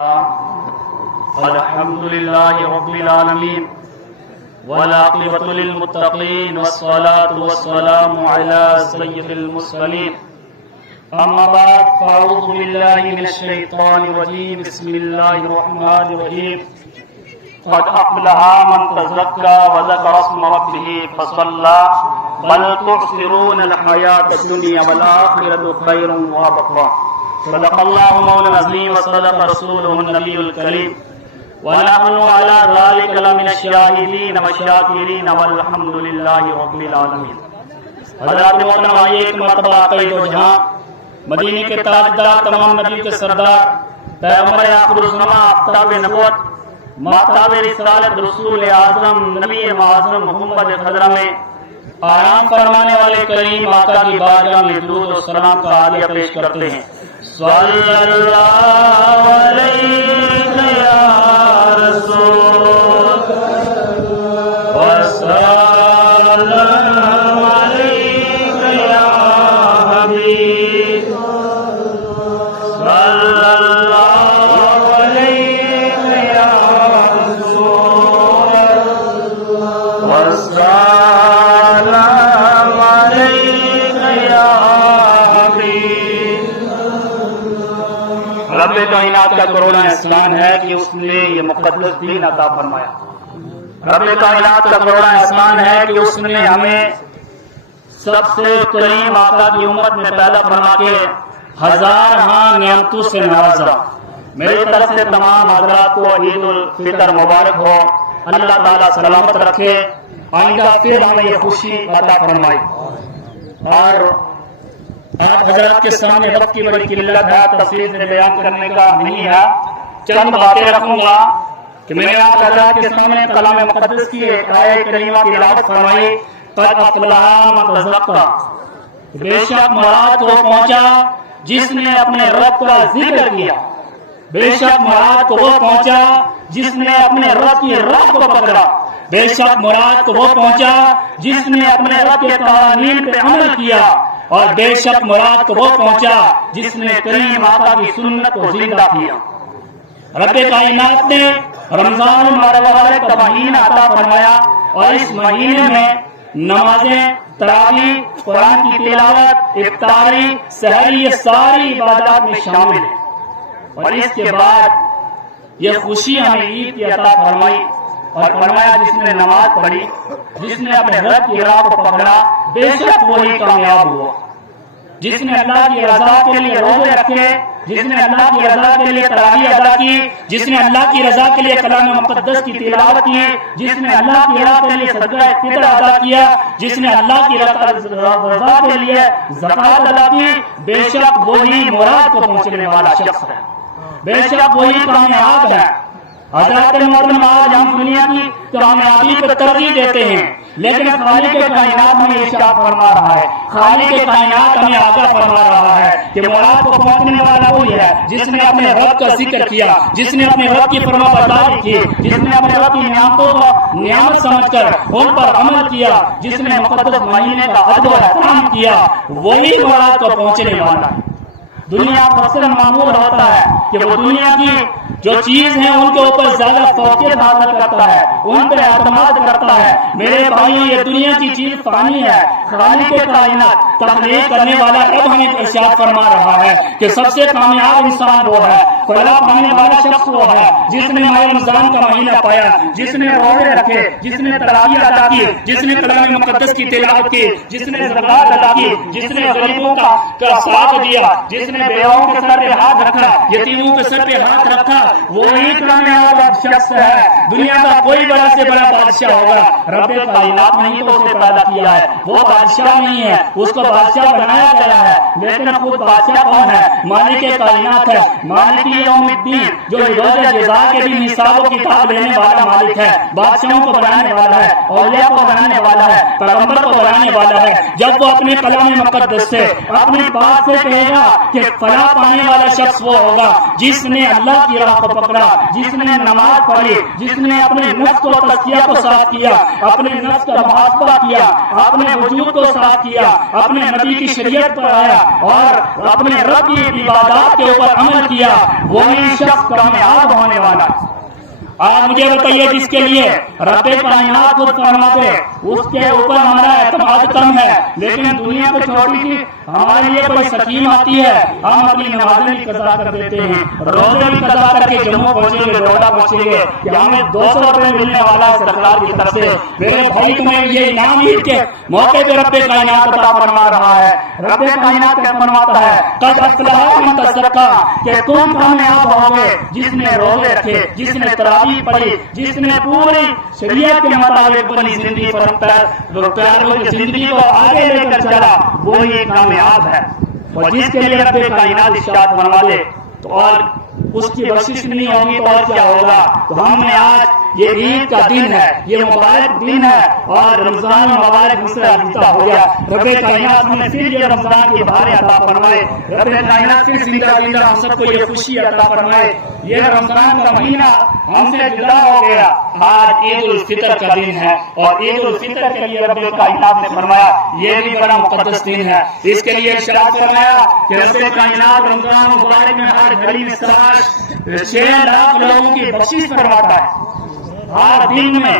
الحمد لله رب العالمين والعاقبة للمتقين والصلاة والسلام على سيد المرسلين أما بعد فأعوذ بالله من الشيطان الرجيم بسم الله الرحمن الرحيم قد أفلح من تزكى وذكر اسم ربه فصلى بل تؤثرون الحياة الدنيا والآخرة خير وأبقى صدق الله مولانا العظيم وصدق رسوله النبي الكريم ونحن على ذلك لمن الشاهدين والشاكرين والحمد لله رب العالمین۔ حضرات محترم، آئیے ایک مرتبہ آقائے دو جہاں مدینے کے تاجدار، تمام نبی کے سردار، پیغمبر آخر الزمان، آفتاب نبوت، ماہتاب رسالت، رسول اعظم، نبی معظم محمد خضرہ میں آرام فرمانے والے کریم آقا کی بارگاہ میں درود و سلام کا عالیہ پیش کرتے ہیں۔ صلی اللہ علیہ یا رسول وسلم علیہ یا حبیب صلی اللہ علیہ یا رسول وسلم علیہ یا رب کائنات کا کروڑا احسان ہے کہ اس نے یہ مقدس دین عطا فرمایا۔ رب کائنات کا کروڑا احسان ہے کہ اس نے ہمیں سب سے کریم آقا کی امت میں پیدا فرما کے ہزار نعمتوں سے نوازا۔ میری طرف سے تمام حضرات کو عید الفطر مبارک ہو، اللہ تعالیٰ سلامت رکھے، آئندہ پھر ہمیں یہ خوشی عطا فرمائی۔ اور آپ حضرات کے سامنے وقت کی بڑی قلت ہے، تفصیل سے بیان کرنے کا نہیں ہے، چند باتیں رکھوں گا کہ میں نے آپ حضرات کے سامنے کلام مقدس کی ایک آیت کریمہ کی تلاوت فرمائی۔ قد افلح من تزکیٰ، بے شک مراد وہ پہنچا جس نے اپنے رب کا ذکر کیا، بے شک مراد کو وہ پہنچا جس نے اپنے رب کی راہ کو پکڑا، بے شک مراد کو وہ پہنچا جس نے اپنے رب کے قوانین پہ عمل کیا، اور بے شک مراد کو وہ پہنچا جس نے کریم آقا کی سنت کو زندہ کیا۔ رب کائنات نے رمضان المبارک کا مہینہ عطا فرمایا، اور اس مہینے میں نمازیں، تراویح، قرآن کی تلاوت، افطاری، سحری، یہ ساری عبادات میں شامل ہیں۔ اور اس کے بعد یہ خوشی ہمیں عید کی عطا فرمائی، اور فرمایا جس نے نماز پڑھی، جس نے اپنے رب کی راہ کو پکڑا، بے شک وہی کامیاب ہوا۔ جس نے اللہ کی رضا کے لیے روزے رکھے، جس نے اللہ کی رضا کے لیے تراویح ادا کی، جس نے اللہ کی رضا کے لیے کلام مقدس کی تلاوت کی، جس نے اللہ کی راہ کے لیے صدقہ فطر ادا کیا، جس نے اللہ کی رضا کے لیے زکات ادا کی، بے شک وہی مراد کو پہنچنے والا شخص ہے، بے شک وہی کامیاب ہے۔ حضرات محترم، آج ہم دنیا کی کامیابی کو ترجیح دیتے ہیں، لیکن خالق کائنات ہمیں ارشاد فرما رہا ہے، خالق کائنات ہمیں آگاہ فرما رہا ہے کہ مراد کو پہنچنے والا وہی ہے جس نے اپنے رب کا ذکر کیا، جس نے اپنے رب کی فرما برداری کی، جس نے اپنے رب کی نعمتوں کو نعمت سمجھ کر ان پر عمل کیا، جس نے مقدس مہینے کا ادب و احترام کیا، وہی مراد کو پہنچنے والا ہے۔ دنیا اکثر معمول ہوتا ہے کہ وہ دنیا کی جو چیز ہیں ان کے اوپر زیادہ فوقیت حاصل کرتا ہے، ان پہ اعتماد کرتا ہے۔ میرے بھائیوں، یہ دنیا کی چیز فانی ہے۔ خالق کائنات تخلیق کرنے والا رب ہمیں ارشاد فرما رہا ہے کہ سب سے کامیاب انسان وہ ہے، فلاح پانے والا شخص وہ ہے جس نے ماہ رمضان کا مہینہ پایا، جس نے روزے رکھے، جس نے تراویح ادا کی، جس نے کلام مقدس کی تلاوت کی، جس نے زکات ادا کی، جس نے غریبوں کا ساتھ دیا، جس نے بیواؤں کے سر پہ ہاتھ رکھا، یتیموں کے سر پہ ہاتھ رکھا، وہی کامیاب شخص ہے۔ دنیا کا کوئی بڑا سے بڑا بادشاہ ہوگا، رب کائنات نے ہی تو اسے پیدا کیا ہے، وہ بادشاہ نہیں ہے، اس کو بادشاہ بنایا گیا ہے، لیکن خود بادشاہ کون ہے؟ مالک کائنات ہے، مالک یوم الدین، جو روز جزا کے دن حساب و کتاب لینے والا مالک ہے، بادشاہوں کو بنانے والا ہے، اولیاء کو بنانے والا ہے، پیغمبر کو بنانے والا ہے۔ جب وہ اپنے کلام مقدس سے، اپنی بات سے کہے گا کہ فلاح پانے والا شخص وہ ہوگا جس نے اللہ کی راہ کو پکڑا، جس نے نماز پڑھی، جس نے اپنے نفس کو تزکیہ کو صاف کیا، اپنے نفس کا محاسبہ کیا، اپنے وجود کو صاف کیا، اپنے نبی کی شریعت پر آیا اور اپنے رب کی عبادات کے اوپر عمل کیا، وہی شخص کامیاب ہونے والا ہے۔ آپ مجھے بتائیے جس کے لیے رب کائنات خود فرماتے اس کے اوپر ہمارا اعتماد کم ہے، لیکن دنیا کو چھوٹی سی ہمارے لیے کوئی سکیم آتی ہے، ہم اپنی نمازیں بھی قضا کر دیتے ہیں، روزے بھی قضا کر کے جموں پہنچیں گے، ڈوڈا پہنچیں گے کہ ہمیں 200 روپے ملنے والا ہے سرکار کی طرف سے۔ میرے بھائی تمہیں یہ انعام عید کے موقع پہ رب کائنات عطا فرما رہا ہے۔ رب کائنات کیا فرماتا ہے؟ قد افلح من تزکا، کہ تم کامیاب ہوگے جس نے روزے رکھے، جس نے تراویح پڑھی، جس نے پوری شریعت کے مطابق اپنی زندگی زندگی کو آگے لے کر چلا، وہی کامیاب ہے۔ اور جس کے لیے رب کائنات ارشاد فرما دے تو اور اس کی بخشش نہیں ہوگی تو اور کیا ہوگا؟ تو ہم نے آج یہ عید کا دن ہے، یہ مبارک دن ہے اور رمضان مبارک مصر عزیزہ ہو گیا۔ رب کائنات ہمیں پھر یہ رمضان کی بہاریں عطا فرمائے، رب کائنات پھر زندہ ہم سب کو یہ خوشی عطا فرمائے۔ یہ رمضان کا مہینہ ہم سے جدا ہو گیا، آج عید الفطر کا دن ہے اور عید الفطر کے لیے رب کائنات نے فرمایا یہ بھی بڑا مقدس دن ہے۔ اس کے لیے ارشاد فرمایا کہ رب کائنات رمضان مبارک میں ہر گھڑی میں 6 لاکھ لوگوں کی بخشش فرماتا ہے ہر دن میں،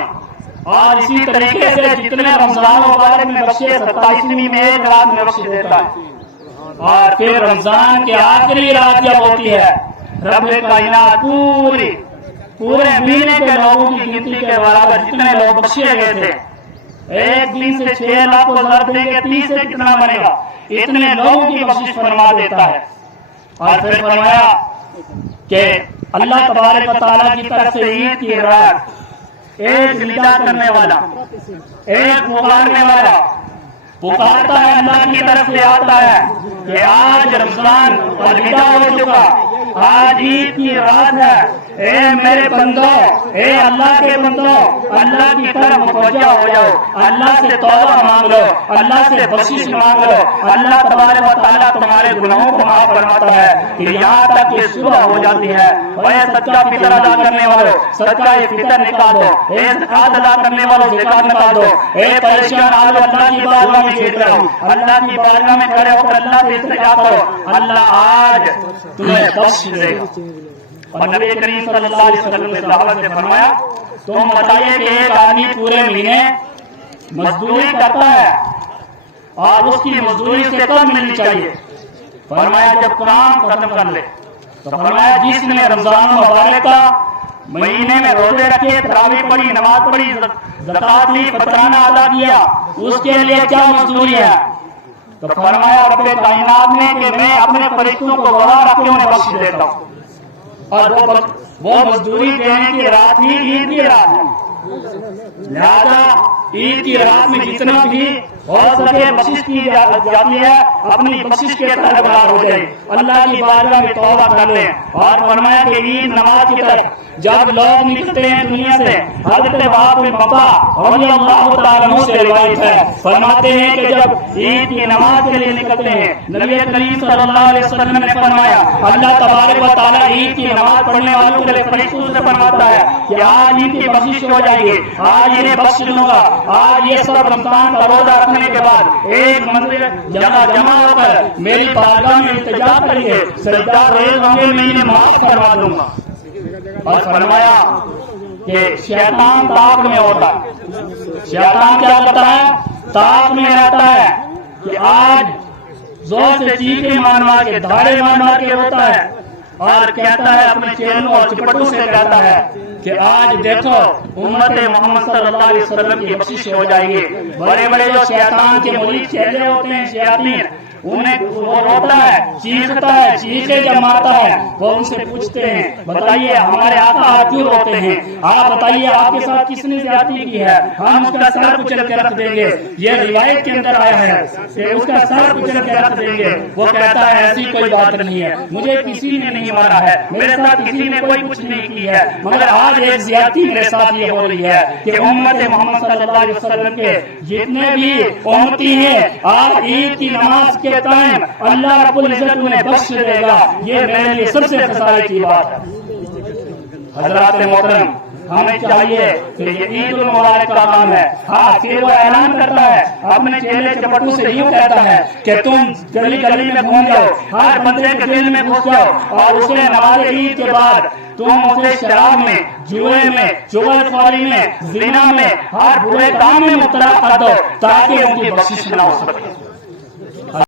اور اسی طریقے سے جتنے رمضان مبارک میں بخشے 27ویں میں 1 رات میں بخش دیتا ہے، اور پھر رمضان کے آخری رات جب ہوتی ہے رب کائنات پورے مہینے کے لوگوں کی گنتی کے برابر جتنے لوگ بخشے گئے تھے، ایک دن سے 6 لاکھ کو ضرب دیں گے 30 سے کتنا بنے گا، اتنے لوگوں کی بخشش فرما دیتا ہے۔ اور پھر فرمایا کہ اللہ تبارک و تعالیٰ کی طرف سے عید کی رات ایک ندا کرنے والا، ایک پکارنے والا پکارتا ہے، اللہ کی طرف سے آتا ہے کہ آج رمضان الوداع ہو چکا، آج عید کی رات ہے، اے میرے بندو، اے اللہ کے بندو، اللہ کی طرف متوجہ ہو جاؤ، اللہ سے توبہ مانگ لو، اللہ سے بخشش مانگ لو، اللہ تبارک و تعالیٰ تمہارے گناہوں کو معاف فرماتا ہے کہ یہاں تک کہ صبح ہو جاتی ہے۔ اے سچا فطر ادا کرنے والوں، سچا یہ فطر نکال دو، اے زکات ادا کرنے والوں زکات نکال دو، اے پریشان آدمی اللہ کی بارگاہ میں گھر رہو، اللہ کی بارگاہ میں کھڑے ہو کر اللہ سے التجا کرو، اللہ آج تمہیں بخش دے گا۔ اور نبی کریم صلی اللہ علیہ وسلم نے صحابہ سے فرمایا تم بتائیے کہ ایک آدمی پورے مہینے مزدوری کرتا ہے اور اس کی مزدوری سے کم ملنی چاہیے، فرمایا جب کام ختم کر لے، تو فرمایا جس نے رمضان مبارک کا مہینے میں روزے رکھے، تراویح پڑھی، نماز پڑھی، زکات لی، فطرانہ ادا کیا، اس کے لیے کیا مزدوری ہے؟ تو فرمایا رب کائنات نے کہ میں اپنے فرشتوں کو گواہ رکھ کے انہیں بخش دیتا ہوں، اور وہ مزدوری دینے کی رات ہی عید کی رات ہے، لہذا عید کی رات میں جتنا بھی ہو سکے بخشش کی جاتی ہے، اپنی بخشش کے طرفدار ہو جائے، اللہ کی بارگاہ میں توبہ کر لیں۔ اور فرمایا کہ عید نماز کی طرف جب لوگ نکلتے ہیں دنیا سے، حضرت وہاب بن بقا رضی اللہ تعالیٰ عنہ سے روایت ہے، فرماتے ہیں کہ جب عید کی نماز کے لیے نکلتے ہیں نبی کریم صلی اللہ علیہ وسلم نے فرمایا اللہ تبارک و تعالیٰ عید کی نماز پڑھنے والوں کے لیے فرشتوں سے فرماتا ہے کہ آج عید کی بخشش ہو جائے گی، آج انہیں بخش دوں گا، آج یہ سب رمضان کا روزہ رکھنے کے بعد ایک منزل جگہ جمع ہو کر میری بارگاہ میں التجا کریں گے، سجدہ ریز ہوں گے، میں انہیں معاف کروا دوں گا۔ اور فرمایا کہ شیطان تاق میں ہوتا ہے، شیطان کیا کرتا ہے؟ تاق میں رہتا ہے کہ آج زور سے چیخے مار مار کے دھاڑے مار مار کے روتا ہے اور کہتا ہے اپنے چیلوں اور چپٹوں سے کہتا ہے کہ آج دیکھو امت محمد صلی اللہ علیہ وسلم کی بخشش ہو جائے گی۔ بڑے بڑے جو شیطان کے مرید چہرے ہوتے ہیں، شیاطین، انہیں وہ روتا ہے، چیختا ہے، چیخے جب مارتا ہے وہ ان سے پوچھتے ہیں بتائیے ہمارے آقا آپ کیوں روتے ہیں؟ آپ بتائیے آپ کے ساتھ کس نے زیادتی کی ہے؟ ہم اس کا سر کچل کے رکھ دیں گے۔ یہ روایت کے اندر آیا ہے کہ اس کا سر کچل کے رکھ دیں گے۔ وہ کہتا ہے ایسی کوئی بات نہیں ہے، مجھے کسی نے نہیں مارا ہے، میرے ساتھ کسی نے کوئی کچھ نہیں کی ہے، مگر آج ایک زیادتی میرے ساتھ یہ ہو رہی ہے کہ امت محمد صلی اللہ علیہ وسلم کے جتنے بھی امتی ہیں آج عید کی نماز کے کے ٹائم اللہ رب العزت انہیں بخش دے گا، یہ میرے لیے سب سے خسارے کی بات ہے۔ حضرات محترم، ہمیں چاہیے کہ یہ عید المبارک کا کام ہے۔ ہاں، پھر وہ اعلان کرتا ہے اپنے چیلے چپٹو سے یوں کہتا ہے کہ تم گلی گلی میں گھوم جاؤ، ہر بندے کے دل میں گھس جاؤ اور اسے نماز عید کے بعد تم اسے شراب میں، جوئے میں، چغل خوری میں، زنا میں، ہر برے کام میں مبتلا کر دو تاکہ ان کی بخشش نہ ہو سکے۔